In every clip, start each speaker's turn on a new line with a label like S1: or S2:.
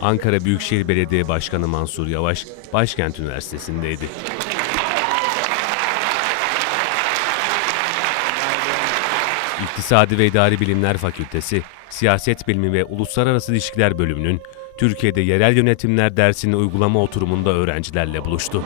S1: Ankara Büyükşehir Belediye Başkanı Mansur Yavaş, Başkent Üniversitesi'ndeydi. İktisadi ve İdari Bilimler Fakültesi, Siyaset Bilimi ve Uluslararası İlişkiler Bölümünün Türkiye'de Yerel Yönetimler dersini uygulama oturumunda öğrencilerle buluştu.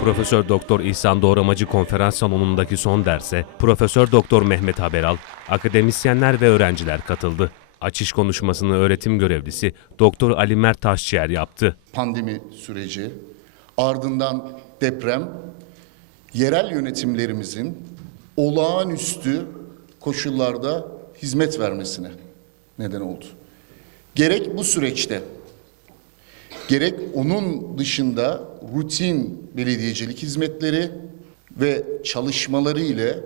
S1: Profesör Doktor İhsan Doğramacı konferans salonundaki son derse Profesör Doktor Mehmet Haberal, akademisyenler ve öğrenciler katıldı. Açış konuşmasını öğretim görevlisi Doktor Ali Mert Taşçıyer yaptı.
S2: pandemi süreci, ardından deprem, yerel yönetimlerimizin olağanüstü koşullarda hizmet vermesine neden oldu. Gerek bu süreçte, gerek onun dışında rutin belediyecilik hizmetleri ve çalışmaları ile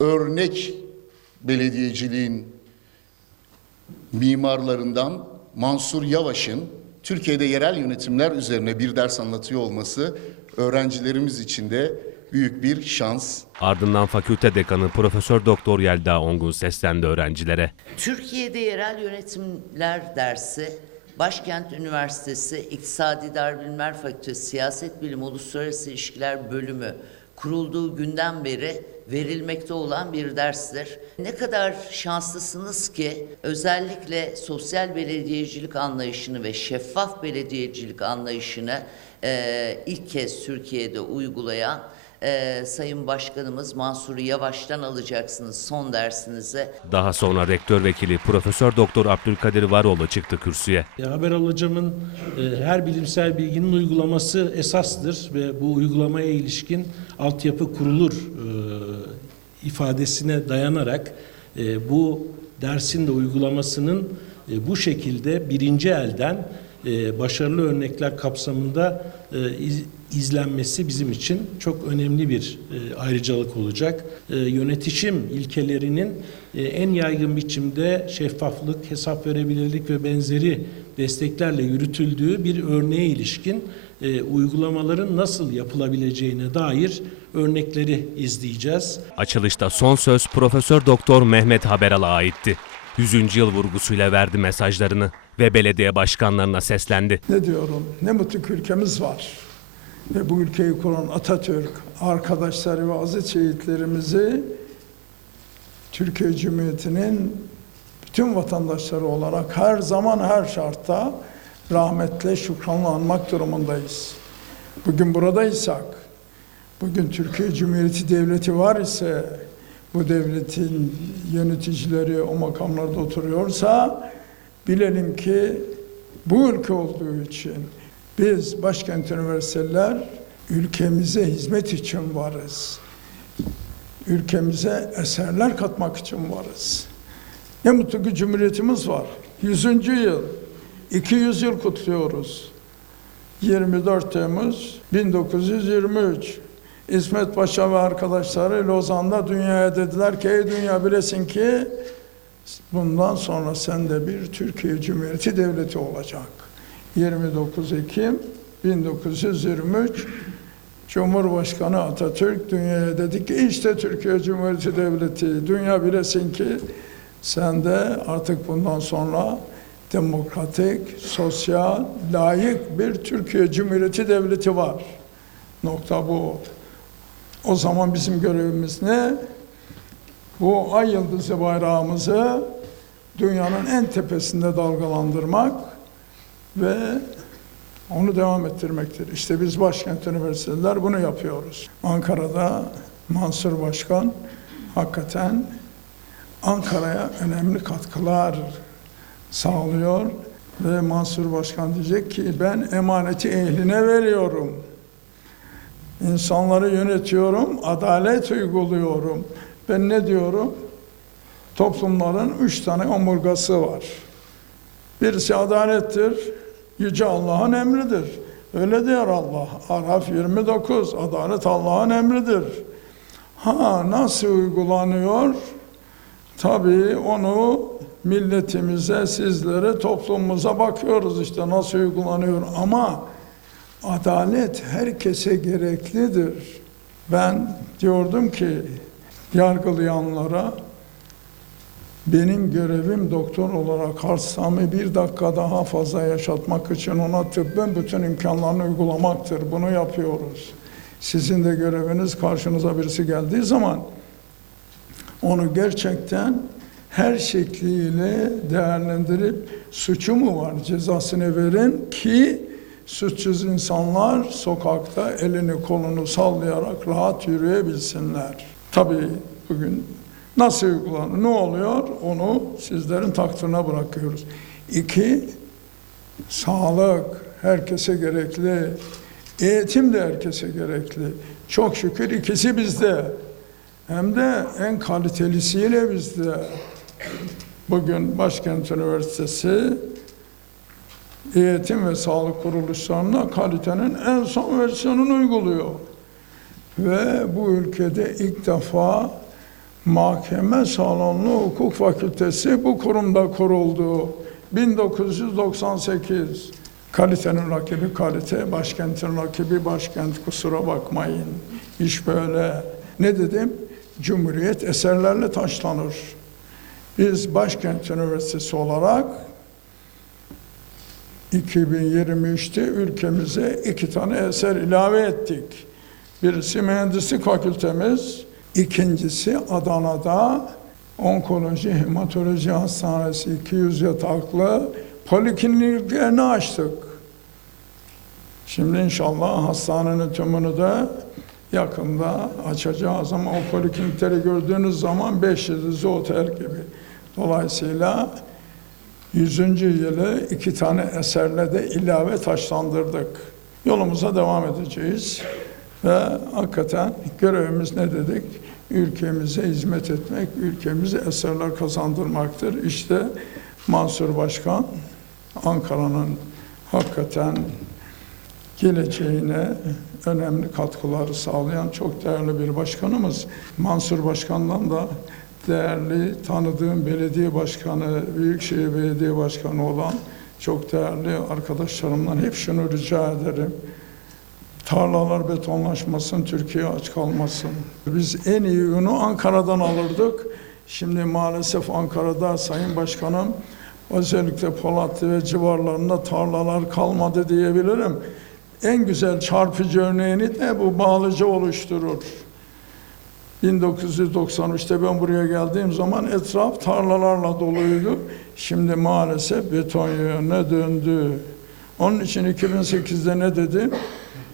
S2: örnek belediyeciliğin mimarlarından Mansur Yavaş'ın Türkiye'de yerel yönetimler üzerine bir ders anlatıyor olması öğrencilerimiz için de büyük bir şans.
S1: Ardından fakülte dekanı Profesör Doktor Yelda Ongun seslendi öğrencilere.
S3: Türkiye'de yerel yönetimler dersi Başkent Üniversitesi İktisadi İdari Bilimler Fakültesi Siyaset Bilimi Uluslararası İlişkiler Bölümü kurulduğu günden beri verilmekte olan bir derstir. Ne kadar şanslısınız ki özellikle sosyal belediyecilik anlayışını ve şeffaf belediyecilik anlayışını eee, ilk kez Türkiye'de uygulayan eee, Sayın Başkanımız Mansur Yavaş'tan alacaksınız son dersinizi.
S1: Daha sonra rektör vekili Profesör Doktor Abdülkadir Varoğlu çıktı kürsüye.
S4: E, Haber hocamın e, her bilimsel bilginin uygulaması esastır ve bu uygulamaya ilişkin altyapı kurulur e, ifadesine dayanarak e, bu dersin de uygulamasının e, bu şekilde birinci elden e, başarılı örnekler kapsamında e, iz- izlenmesi bizim için çok önemli bir e, ayrıcalık olacak. Yönetişim ilkelerinin en yaygın biçimde şeffaflık, hesap verebilirlik ve benzeri desteklerle yürütüldüğü bir örneğe ilişkin uygulamaların nasıl yapılabileceğine dair örnekleri izleyeceğiz.
S1: Açılışta son söz Profesör Doktor Mehmet Haberal'a aitti. 100. yıl vurgusuyla verdi mesajlarını ve belediye başkanlarına seslendi.
S5: Ne diyorum? Ne mutlu ki ülkemiz var. Ve bu ülkeyi kuran Atatürk, arkadaşları ve aziz şehitlerimizi Türkiye Cumhuriyeti'nin bütün vatandaşları olarak her zaman her şartta rahmetle şükranla anmak durumundayız. Bugün buradaysak, bugün Türkiye Cumhuriyeti Devleti var ise, bu devletin yöneticileri o makamlarda oturuyorsa, bilelim ki bu ülke olduğu için biz başkent üniversiteler ülkemize hizmet için varız. Ülkemize eserler katmak için varız. Ne mutlu ki Cumhuriyetimiz var. 100. yıl, 200 yıl kutluyoruz. 24 Temmuz 1923. İsmet Paşa ve arkadaşları Lozan'da dünyaya dediler ki ey dünya bilesin ki bundan sonra sende bir Türkiye Cumhuriyeti Devleti olacak. 29 Ekim 1923 Cumhurbaşkanı Atatürk dünyaya dedi ki işte Türkiye Cumhuriyeti Devleti. Dünya bilesin ki sende artık bundan sonra demokratik, sosyal, layık bir Türkiye Cumhuriyeti Devleti var. Nokta bu. O zaman bizim görevimiz ne? Bu ay yıldızı bayrağımızı dünyanın en tepesinde dalgalandırmak ve onu devam ettirmektir. İşte biz başkent üniversiteler bunu yapıyoruz. Ankara'da Mansur Başkan hakikaten Ankara'ya önemli katkılar sağlıyor ve Mansur Başkan diyecek ki ben emaneti ehline veriyorum. İnsanları yönetiyorum, adalet uyguluyorum. Ben ne diyorum? Toplumların üç tane omurgası var. Birisi adalettir, Yüce Allah'ın emridir. Öyle diyor Allah. Araf 29, adalet Allah'ın emridir. Ha nasıl uygulanıyor? Tabii onu milletimize, sizlere, toplumumuza bakıyoruz işte nasıl uygulanıyor ama adalet herkese gereklidir. Ben diyordum ki yargılayanlara benim görevim doktor olarak hastamı bir dakika daha fazla yaşatmak için ona tıbbın bütün imkanlarını uygulamaktır. Bunu yapıyoruz. Sizin de göreviniz karşınıza birisi geldiği zaman onu gerçekten her şekliyle değerlendirip suçu mu var cezasını verin ki suçsuz insanlar sokakta elini kolunu sallayarak rahat yürüyebilsinler. Tabii bugün nasıl uygulanır, ne oluyor onu sizlerin takdirine bırakıyoruz. İki, sağlık herkese gerekli, eğitim de herkese gerekli. Çok şükür ikisi bizde. Hem de en kalitelisiyle bizde. Bugün Başkent Üniversitesi eğitim ve sağlık kuruluşlarına kalitenin en son versiyonunu uyguluyor. Ve bu ülkede ilk defa mahkeme salonlu hukuk fakültesi bu kurumda kuruldu. 1998. Kalitenin rakibi kalite, başkentin rakibi başkent kusura bakmayın. İş böyle. Ne dedim? Cumhuriyet eserlerle taşlanır. Biz Başkent Üniversitesi olarak 2023'te ülkemize iki tane eser ilave ettik. Birisi mühendislik fakültemiz, ikincisi Adana'da onkoloji, hematoloji hastanesi 200 yataklı polikliniklerini açtık. Şimdi inşallah hastanenin tümünü de yakında açacağız ama o poliklinikleri gördüğünüz zaman 5 yıldızlı otel gibi. Dolayısıyla 100. yılı iki tane eserle de ilave taşlandırdık. Yolumuza devam edeceğiz. Ve hakikaten görevimiz ne dedik? Ülkemize hizmet etmek, ülkemize eserler kazandırmaktır. İşte Mansur Başkan, Ankara'nın hakikaten geleceğine önemli katkıları sağlayan çok değerli bir başkanımız. Mansur Başkan'dan da değerli tanıdığım belediye başkanı, Büyükşehir Belediye Başkanı olan çok değerli arkadaşlarımdan hep şunu rica ederim. Tarlalar betonlaşmasın, Türkiye aç kalmasın. Biz en iyi ünü Ankara'dan alırdık. Şimdi maalesef Ankara'da Sayın Başkanım özellikle Polatlı ve civarlarında tarlalar kalmadı diyebilirim. En güzel çarpıcı örneğini de bu bağlıca oluşturur. 1993'te ben buraya geldiğim zaman etraf tarlalarla doluydu. Şimdi maalesef beton yığına döndü. Onun için 2008'de ne dedim?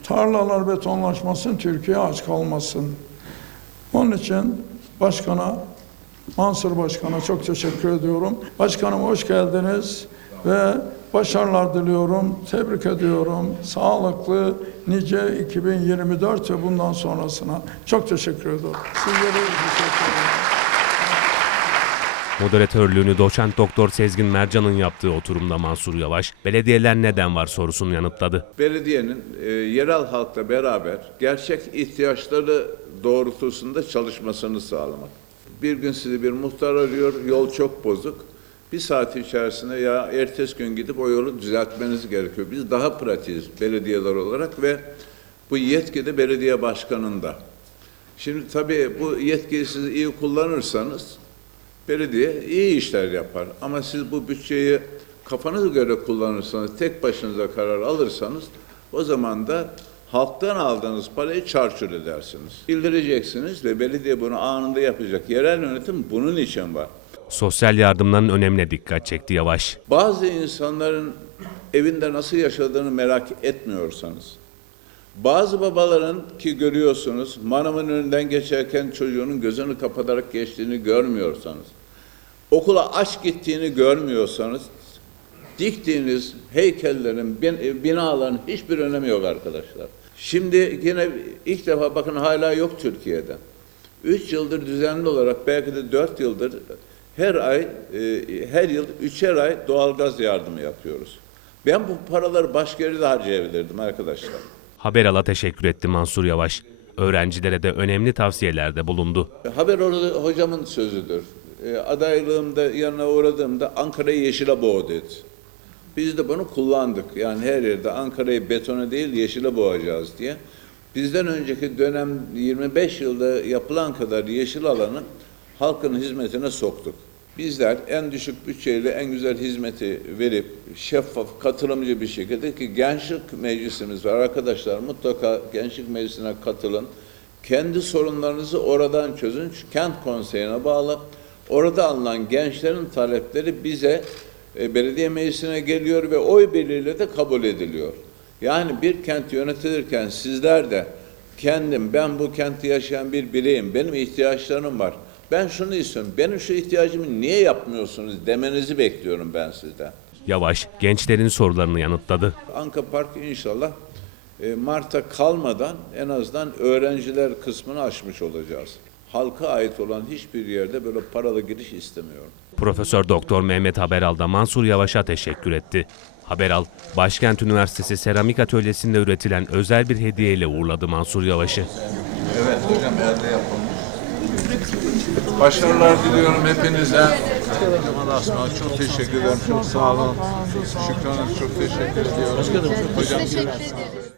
S5: Tarlalar betonlaşmasın, Türkiye aç kalmasın. Onun için başkana, Mansur Başkan'a çok teşekkür ediyorum. Başkanım hoş geldiniz ve başarılar diliyorum, tebrik ediyorum. Sağlıklı, nice 2024 ve bundan sonrasına çok teşekkür ediyorum. Sizlere teşekkür ederim.
S1: Moderatörlüğünü doçent doktor Sezgin Mercan'ın yaptığı oturumda Mansur Yavaş, belediyeler neden var sorusunu yanıtladı.
S6: belediyenin e, yerel halkla beraber gerçek ihtiyaçları doğrultusunda çalışmasını sağlamak. Bir gün sizi bir muhtar arıyor, yol çok bozuk. Bir saat içerisinde ya ertesi gün gidip o yolu düzeltmeniz gerekiyor. Biz daha pratiğiz belediyeler olarak ve bu yetki de belediye başkanında. Şimdi tabii bu yetkiyi siz iyi kullanırsanız belediye iyi işler yapar. Ama siz bu bütçeyi kafanıza göre kullanırsanız, tek başınıza karar alırsanız o zaman da halktan aldığınız parayı çarçur edersiniz. Bildireceksiniz ve belediye bunu anında yapacak. Yerel yönetim bunun için var.
S1: Sosyal yardımların önemine dikkat çekti Yavaş.
S6: Bazı insanların evinde nasıl yaşadığını merak etmiyorsanız, bazı babaların ki görüyorsunuz manavın önünden geçerken çocuğunun gözünü kapatarak geçtiğini görmüyorsanız, okula aç gittiğini görmüyorsanız, diktiğiniz heykellerin, bin- binaların hiçbir önemi yok arkadaşlar. Şimdi yine ilk defa bakın hala yok Türkiye'de. Üç yıldır düzenli olarak belki de dört yıldır her ay, e, her yıl üçer ay doğalgaz yardımı yapıyoruz. Ben bu paraları başka yerde harcayabilirdim arkadaşlar.
S1: Haberal'a teşekkür etti Mansur Yavaş. Öğrencilere de önemli tavsiyelerde bulundu.
S6: Haber hocamın sözüdür. E, adaylığımda yanına uğradığımda Ankara'yı yeşile boğ dedi. Biz de bunu kullandık. Yani her yerde Ankara'yı betona değil yeşile boğacağız diye. Bizden önceki dönem 25 yılda yapılan kadar yeşil alanı halkın hizmetine soktuk. Bizler en düşük bütçeyle en güzel hizmeti verip şeffaf, katılımcı bir şekilde ki gençlik meclisimiz var. Arkadaşlar mutlaka gençlik meclisine katılın. Kendi sorunlarınızı oradan çözün. Kent konseyine bağlı. Orada alınan gençlerin talepleri bize e, belediye meclisine geliyor ve oy birliğiyle de kabul ediliyor. Yani bir kent yönetilirken sizler de kendim, ben bu kentte yaşayan bir bireyim, benim ihtiyaçlarım var. Ben şunu istiyorum, benim şu ihtiyacımı niye yapmıyorsunuz demenizi bekliyorum ben sizden.
S1: Yavaş gençlerin sorularını yanıtladı.
S6: Anka Park inşallah e, Mart'a kalmadan en azından öğrenciler kısmını aşmış olacağız. Halka ait olan hiçbir yerde böyle paralı giriş istemiyorum.
S1: Profesör Doktor Mehmet Haberal da Mansur Yavaş'a teşekkür etti. Haberal, Başkent Üniversitesi Seramik Atölyesi'nde üretilen özel bir hediyeyle uğurladı Mansur Yavaş'ı.
S6: Evet hocam. Başarılar diliyorum hepinize. Çok teşekkür ederim. Çok sağ olun. Şükran çok teşekkür ediyorum. Hocam
S7: Teşekkür ederiz.